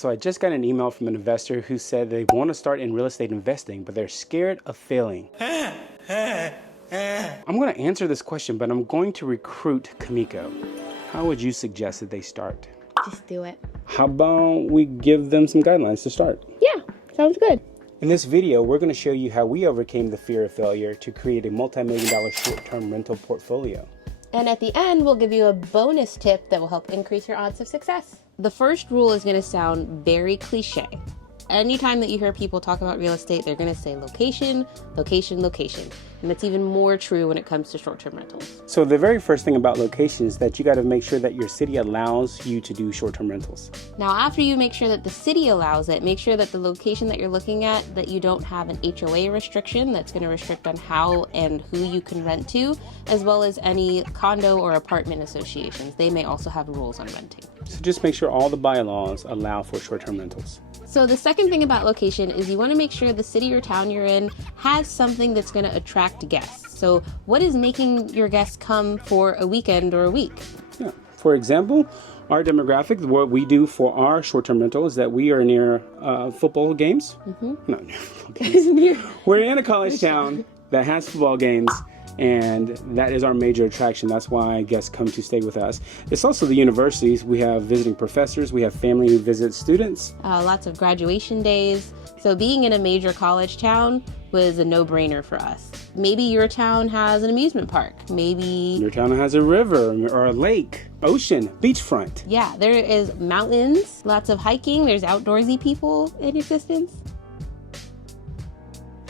So I just got an email from an investor who said they want to start in real estate investing, but they're scared of failing. I'm going to answer this question, but I'm going to recruit Kamiko. How would you suggest that they start? Just do it. How about we give them some guidelines to start? Yeah, sounds good. In this video, we're going to show you how we overcame the fear of failure to create a multi-million-dollar short-term rental portfolio. And at the end, we'll give you a bonus tip that will help increase your odds of success. The first rule is going to sound very cliche. Anytime that you hear people talk about real estate, they're going to say location, location, location. And that's even more true when it comes to short-term rentals. So the very first thing about location is that you got to make sure that your city allows you to do short-term rentals. Now, after you make sure that the city allows it, make sure that the location that you're looking at, that you don't have an HOA restriction that's going to restrict on how and who you can rent to, as well as any condo or apartment associations. They may also have rules on renting. So just make sure all the bylaws allow for short-term rentals. So the second thing about location is you want to make sure the city or town you're in has something that's going to attract guests. So what is making your guests come for a weekend or a week? Yeah. For example, our demographic, what we do for our short-term rental is that we are near football games. Not near football games. We're in a college town that has football games, and that is our major attraction. That's why guests come to stay with us. It's also the universities. We have visiting professors. We have family who visit students. Lots of graduation days. So being in a major college town was a no-brainer for us. Maybe your town has an amusement park. Maybe your town has a river or a lake, ocean, beachfront. Yeah, there is mountains, lots of hiking. There's outdoorsy people in existence.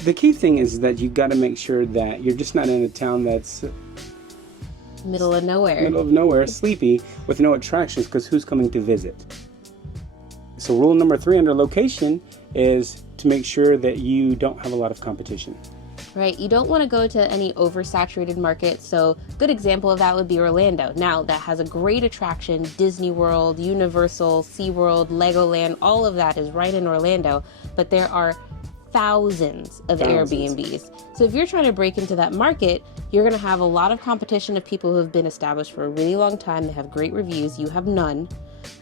The key thing is that you got to make sure that you're just not in a town that's middle of nowhere, sleepy, with no attractions, because who's coming to visit? So rule number 3 under location is to make sure that you don't have a lot of competition. Right, you don't want to go to any oversaturated market. So good example of that would be Orlando. Now that has a great attraction, Disney World, Universal, SeaWorld, Legoland, all of that is right in Orlando, but there are thousands of Airbnbs. So if you're trying to break into that market, you're going to have a lot of competition of people who have been established for a really long time. They have great reviews. You have none.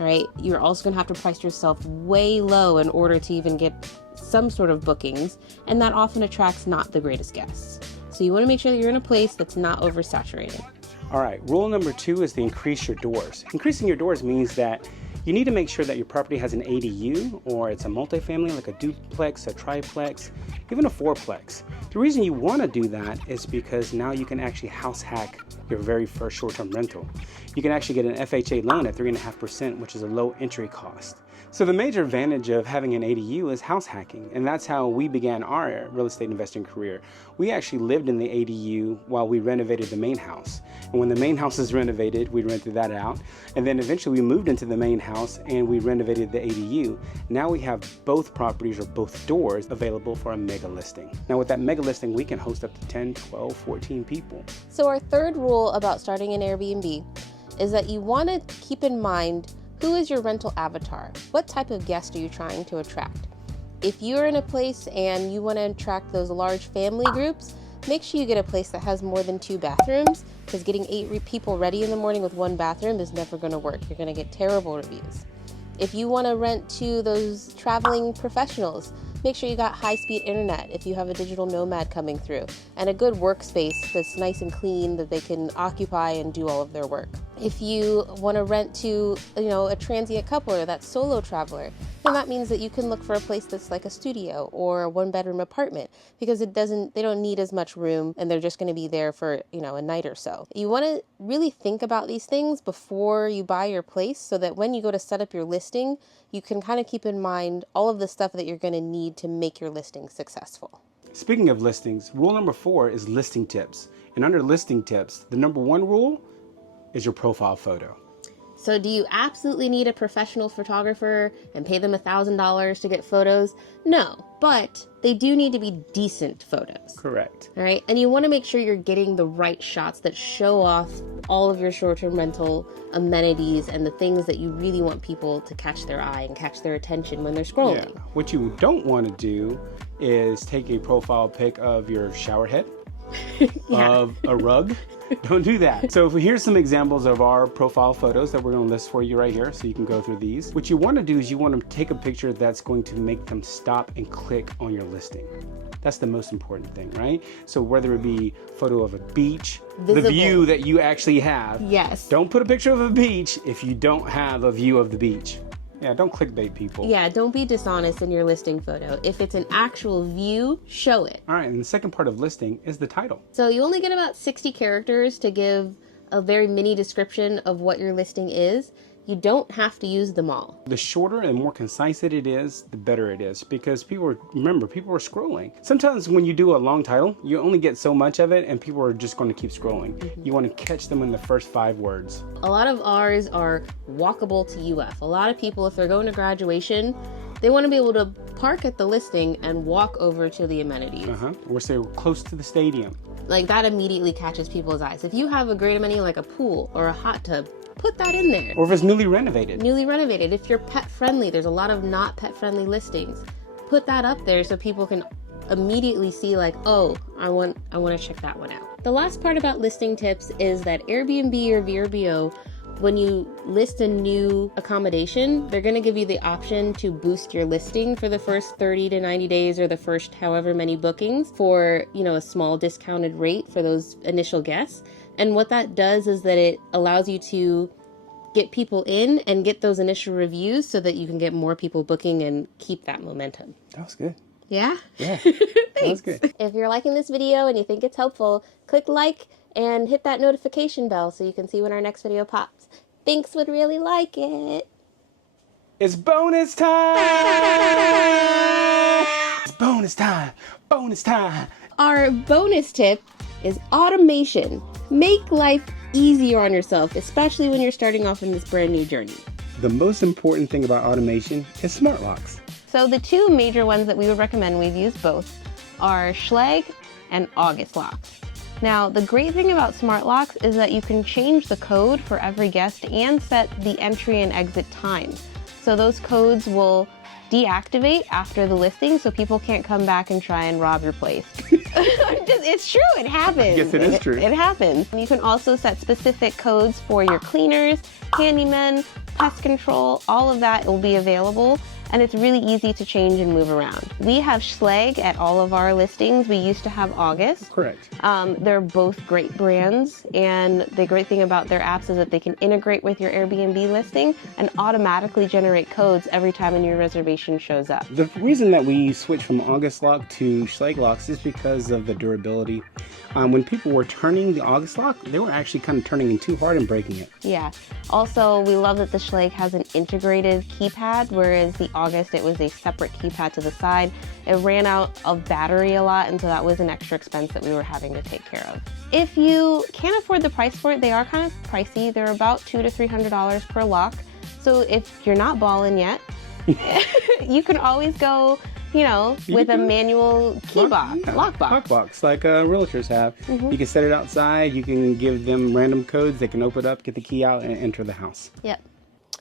All right. You're also going to have to price yourself way low in order to even get some sort of bookings. And that often attracts not the greatest guests. So you want to make sure that you're in a place that's not oversaturated. All right. Rule number 2 is to increase your doors. Increasing your doors means that you need to make sure that your property has an ADU, or it's a multifamily like a duplex, a triplex, even a fourplex. The reason you want to do that is because now you can actually house hack your very first short-term rental. You can actually get an FHA loan at 3.5%, which is a low entry cost. So the major advantage of having an ADU is house hacking, and that's how we began our real estate investing career. We actually lived in the ADU while we renovated the main house. And when the main house is renovated, we rented that out. And then eventually we moved into the main house and we renovated the ADU. Now we have both properties or both doors available for a mega listing. Now with that mega listing, we can host up to 10, 12, 14 people. So our third rule about starting an Airbnb is that you want to keep in mind, who is your rental avatar? What type of guest are you trying to attract? If you're in a place and you want to attract those large family groups, make sure you get a place that has more than 2 bathrooms, because getting 8 people ready in the morning with 1 bathroom is never going to work. You're going to get terrible reviews. If you want to rent to those traveling professionals, make sure you got high-speed internet if you have a digital nomad coming through, and a good workspace that's nice and clean that they can occupy and do all of their work. If you want to rent to, a transient couple or that solo traveler, then that means that you can look for a place that's like a studio or a 1-bedroom apartment, because they don't need as much room and they're just going to be there for, a night or so. You want to really think about these things before you buy your place, so that when you go to set up your listing, you can kind of keep in mind all of the stuff that you're going to need to make your listing successful. Speaking of listings, rule number 4 is listing tips. And under listing tips, the number 1 rule is your profile photo. So do you absolutely need a professional photographer and pay them $1,000 to get photos? No, but they do need to be decent photos. Correct. All right, and you want to make sure you're getting the right shots that show off all of your short-term rental amenities and the things that you really want people to catch their eye and catch their attention when they're scrolling. Yeah. What you don't want to do is take a profile pic of your shower head, of a rug. Don't do that. So here's some examples of our profile photos that we're going to list for you right here, so you can go through these. What you want to do is you want to take a picture that's going to make them stop and click on your listing. That's the most important thing, right? So whether it be a photo of a beach, Visible. the view that you actually have. Yes. Don't put a picture of a beach if you don't have a view of the beach. Yeah, don't clickbait people. Yeah, don't be dishonest in your listing photo. If it's an actual view, show it. All right, and the second part of listing is the title. So you only get about 60 characters to give a very mini description of what your listing is. You don't have to use them all. The shorter and more concise it is, the better it is, because people are scrolling. Sometimes when you do a long title, you only get so much of it and people are just going to keep scrolling. You want to catch them in the first 5 words. A lot of ours are walkable to UF. A lot of people, if they're going to graduation, they want to be able to park at the listing and walk over to the amenities. Or say close to the stadium. Like that immediately catches people's eyes. If you have a great amenity like a pool or a hot tub, put that in there. Or if it's newly renovated. Newly renovated. If you're pet friendly, there's a lot of not pet friendly listings. Put that up there so people can immediately see like, oh, I want to check that one out. The last part about listing tips is that Airbnb or VRBO, when you list a new accommodation, they're going to give you the option to boost your listing for the first 30 to 90 days or the first however many bookings for, a small discounted rate for those initial guests. And what that does is that it allows you to get people in and get those initial reviews so that you can get more people booking and keep that momentum. That was good. Yeah? Yeah. That was good. If you're liking this video and you think it's helpful, click like and hit that notification bell so you can see when our next video pops. Thanks, would really like it. It's bonus time! It's bonus time! Bonus time! Our bonus tip is automation. Make life easier on yourself, especially when you're starting off in this brand new journey. The most important thing about automation is smart locks. So the 2 major ones that we would recommend, we've used both, are Schlage and August locks. Now, the great thing about smart locks is that you can change the code for every guest and set the entry and exit times. So those codes will deactivate after the listing so people can't come back and try and rob your place. It's true, it happens. Yes, it is true. It happens. You can also set specific codes for your cleaners, handymen, pest control, all of that will be available. And it's really easy to change and move around. We have Schlage at all of our listings. We used to have August. Correct. They're both great brands, and the great thing about their apps is that they can integrate with your Airbnb listing and automatically generate codes every time a new reservation shows up. The reason that we switched from August lock to Schlage locks is because of the durability. When people were turning the August lock, they were actually kind of turning in too hard and breaking it. Yeah. Also, we love that the Schlage has an integrated keypad, whereas the August, it was a separate keypad to the side. It ran out of battery a lot, and so that was an extra expense that we were having to take care of. If you can't afford the price for it, they are kind of pricey. They're about $200 to $300 per lock. So if you're not balling yet, you can always go, with a manual key box, lockbox. Lockbox, like realtors have. You can set it outside. You can give them random codes. They can open it up, get the key out, and enter the house. Yep.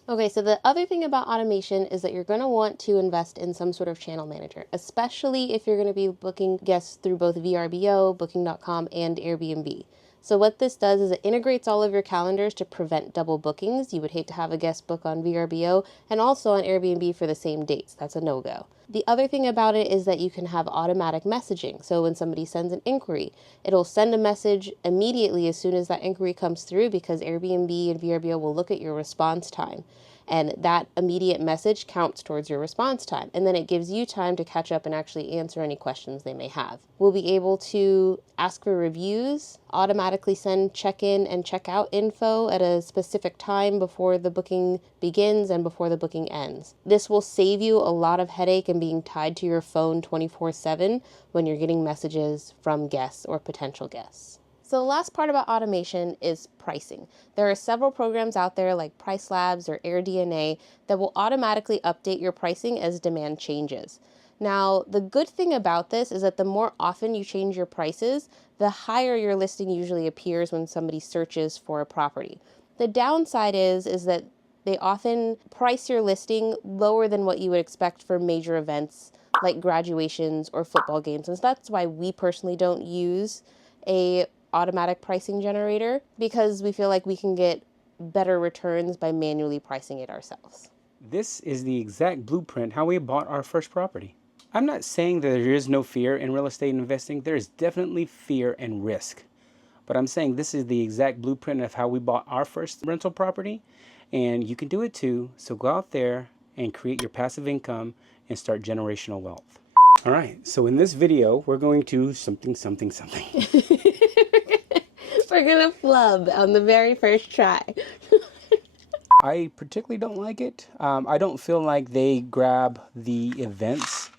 Okay, so the other thing about automation is that you're going to want to invest in some sort of channel manager, especially if you're going to be booking guests through both VRBO, Booking.com, and Airbnb. So what this does is it integrates all of your calendars to prevent double bookings. You would hate to have a guest book on VRBO and also on Airbnb for the same dates. That's a no-go. The other thing about it is that you can have automatic messaging. So when somebody sends an inquiry, it'll send a message immediately as soon as that inquiry comes through, because Airbnb and VRBO will look at your response time. And that immediate message counts towards your response time. And then it gives you time to catch up and actually answer any questions they may have. We'll be able to ask for reviews, automatically send check-in and check-out info at a specific time before the booking begins and before the booking ends. This will save you a lot of headache and being tied to your phone 24/7 when you're getting messages from guests or potential guests. So the last part about automation is pricing. There are several programs out there like Price Labs or AirDNA that will automatically update your pricing as demand changes. Now, the good thing about this is that the more often you change your prices, the higher your listing usually appears when somebody searches for a property. The downside is that they often price your listing lower than what you would expect for major events like graduations or football games. And so that's why we personally don't use a automatic pricing generator because we feel like we can get better returns by manually pricing it ourselves. This is the exact blueprint how we bought our first property. I'm not saying that there is no fear in real estate investing. There is definitely fear and risk. But I'm saying this is the exact blueprint of how we bought our first rental property. And you can do it too. So go out there and create your passive income and start generational wealth. All right. So in this video, we're going to something. We're going to flub on the very first try. I particularly don't like it. I don't feel like they grab the events